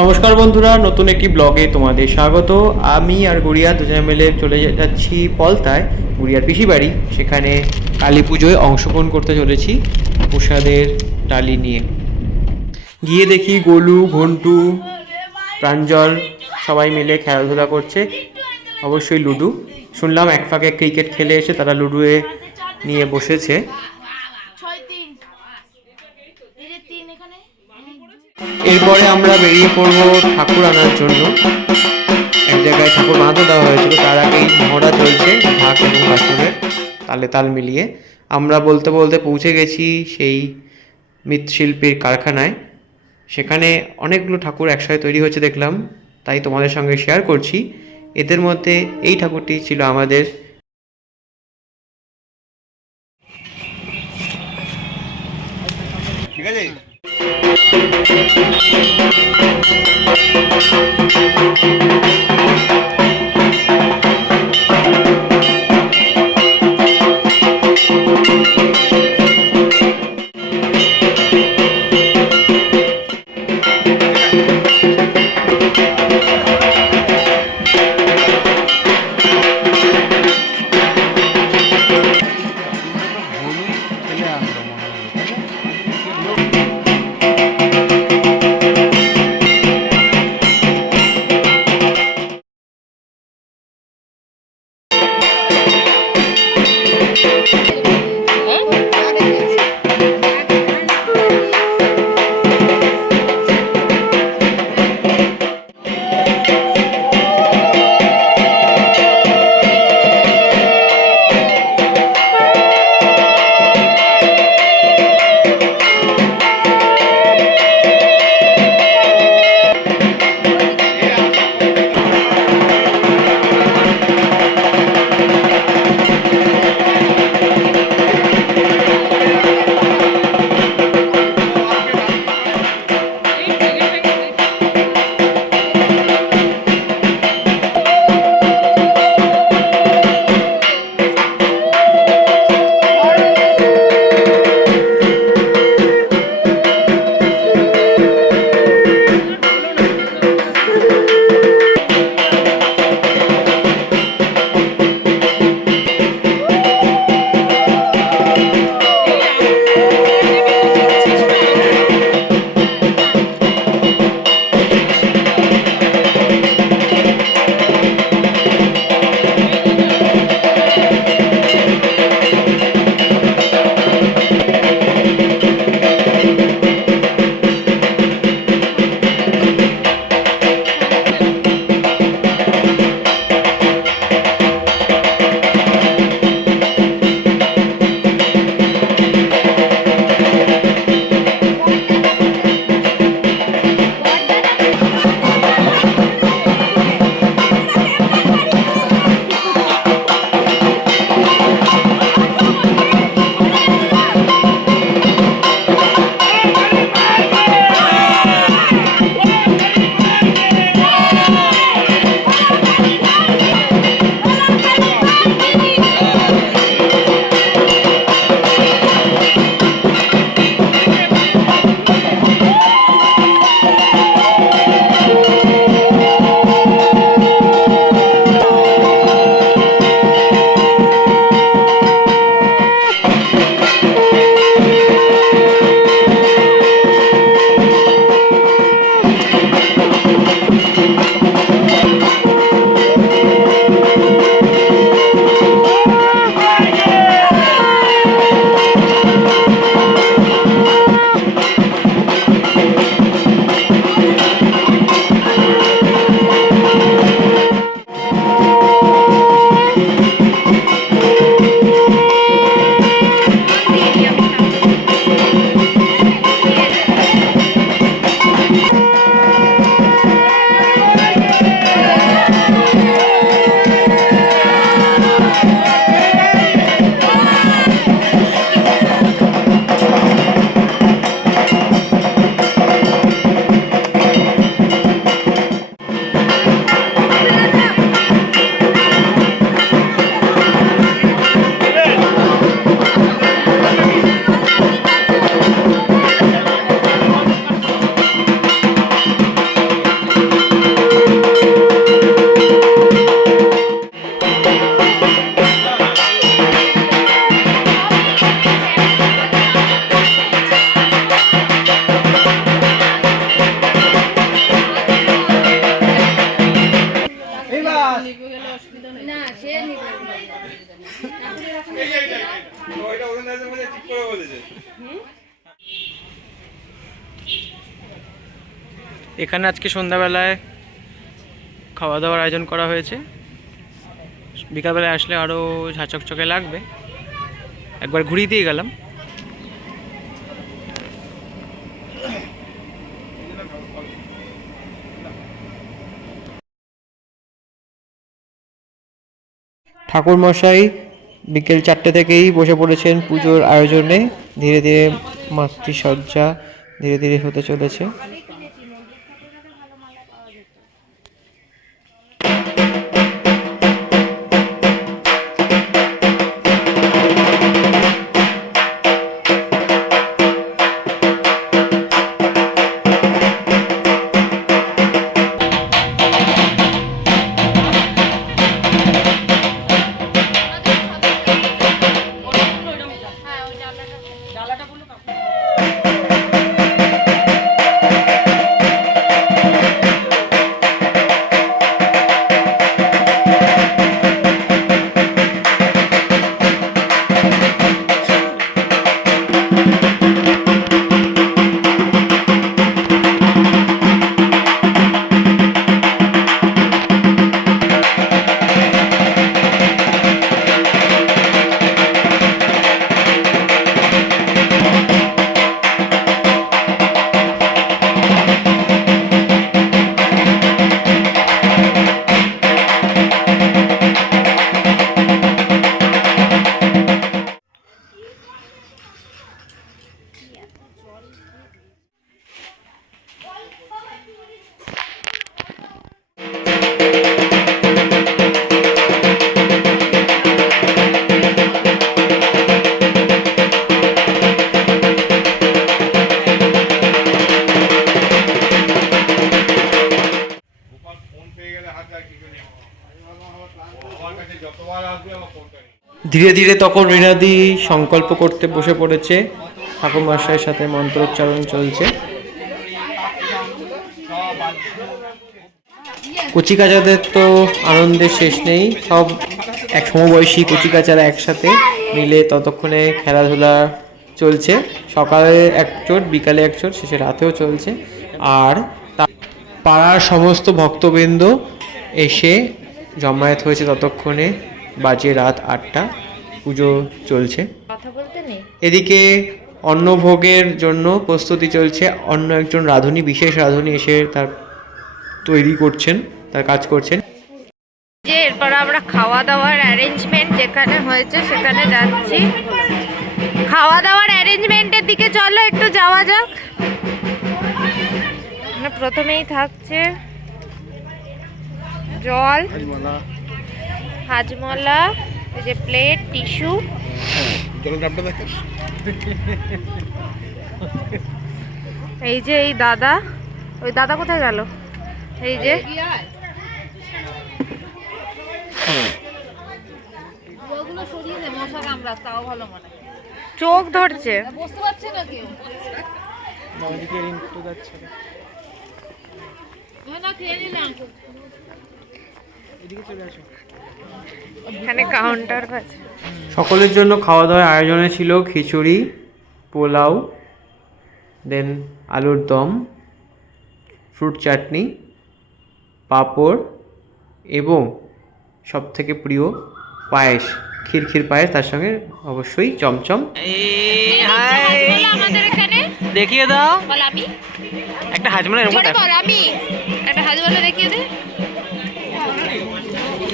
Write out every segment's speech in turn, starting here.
নমস্কার বন্ধুরা, নতুন একটি ব্লগে তোমাদের স্বাগত। আমি আর গুড়িয়া দুজনে মিলে চলে যাচ্ছি পলতায়, গুড়িয়ার পিসি বাড়ি। সেখানে কালী পুজোয় অংশগ্রহণ করতে চলেছি প্রসাদের ডালি নিয়ে। গিয়ে দেখি গোলু, ঘন্টু, প্রাঞ্জল সবাই মিলে খেলাধুলা করছে, অবশ্যই লুডো। শুনলাম এক ফাঁকে ক্রিকেট খেলে এসে তারা লুডোয়ে নিয়ে বসেছে। এরপরে আমরা বেরিয়ে পড়বো ঠাকুর আনার জন্য। এক জায়গায় ঠাকুর বাঁধা দেওয়া হয়েছিল, তার আগেই মহড়া চলছে ঢাক এবং বাঁশরের তালে তাল মিলিয়ে। আমরা বলতে বলতে পৌঁছে গেছি সেই মৃৎশিল্পীর কারখানায়। সেখানে অনেকগুলো ঠাকুর একসাথে তৈরি হচ্ছে দেখলাম, তাই তোমাদের সঙ্গে শেয়ার করছি। এদের মধ্যে এই ঠাকুরটি ছিল আমাদের। ঠিক আছে। এখানে আজকে সন্ধ্যাবেলায় খাওয়া দাওয়ার আয়োজন করা হয়েছে। বিকালবেলায় আসলে আরও ঝাঁচকচকে লাগবে। একবার ঘুরিয়ে দিয়ে গেলাম। ঠাকুরমশাই বিকেল 4টে থেকেই বসে পড়েছেন পুজোর আয়োজনে। ধীরে ধীরে মাতৃসজ্জা ধীরে ধীরে হতে চলেছে। ধীরে ধীরে তখন ঋণাদি সংকল্প করতে বসে পড়েছে। ঠাকুরমশাইয়ের সাথে মন্ত্রোচ্চারণ চলছে। কচিকাচাদের তো আনন্দের শেষ নেই। সব এক সমবয়সী কচিকাচারা একসাথে মিলে ততক্ষণে খেলাধুলা চলছে। সকালে এক চোট, বিকালে এক চোট, শেষে রাতেও চলছে। আর পাড়ার সমস্ত ভক্তবৃন্দ এসে জমায়েত হয়েছে ততক্ষণে। বাজে রাত 8টা। পুজো চলছে। এদিকে অন্নভোগের জন্য প্রস্তুতি চলছে। অন্য একজন রাঁধুনি, বিশেষ রাঁধুনি এসে তার তৈরি করছেন, তার কাজ করছেন। যে এরপর আমরা খাওয়া দাওয়ার অ্যারেঞ্জমেন্ট যেখানে হয়েছে সেখানে যাচ্ছি। খাওয়া দাওয়ার অ্যারেঞ্জমেন্টের দিকে চলো একটু যাওয়া যাক। প্রথমেই থাকছে জল, হাজমলা, এই যে প্লেট, টিস্যু। এই যে এই দাদা, ওই দাদা কোথায় গেল? এই যে চোখ ধরছে। এখানে কাউন্টার আছে। সকলের জন্য খাওয়া দাওয়ার আয়োজনে ছিল খিচুড়ি, পোলাও, দেন আলুর দম, ফ্রুট চাটনি, পাঁপড় এবং সবথেকে প্রিয় পায়েস, ক্ষীর পায়েস, তার সঙ্গে অবশ্যই চমচম। দেখিয়ে দাও একটা হাজমলা। একটা হাজমলা দেখিয়ে দে।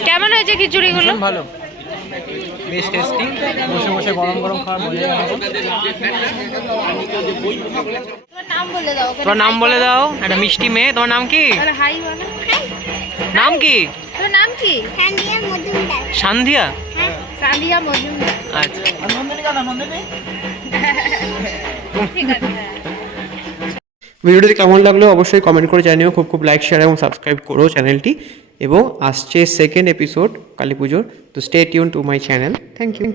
কেমন হয়েছে খিচুড়িগুলো? ভালো, বেশ টেস্টি। বসে বসে গরম গরম খাওয়ার মজা। তোমার নাম বলে দাও। একটা মিষ্টি মেয়ে। তোমার নাম কি? নাম কি? তোর নাম কি? সান্ধিয়া। সান্ধিয়া মজুমদার। আচ্ছা, ভিডিওটি কেমন লাগলো অবশ্যই কমেন্ট করে জানিও। খুব খুব লাইক, শেয়ার এবং সাবস্ক্রাইব করো চ্যানেলটি। এবং আসছে সেকেন্ড এপিসোড কালী পুজোর। তো stay tune to my channel. Thank you.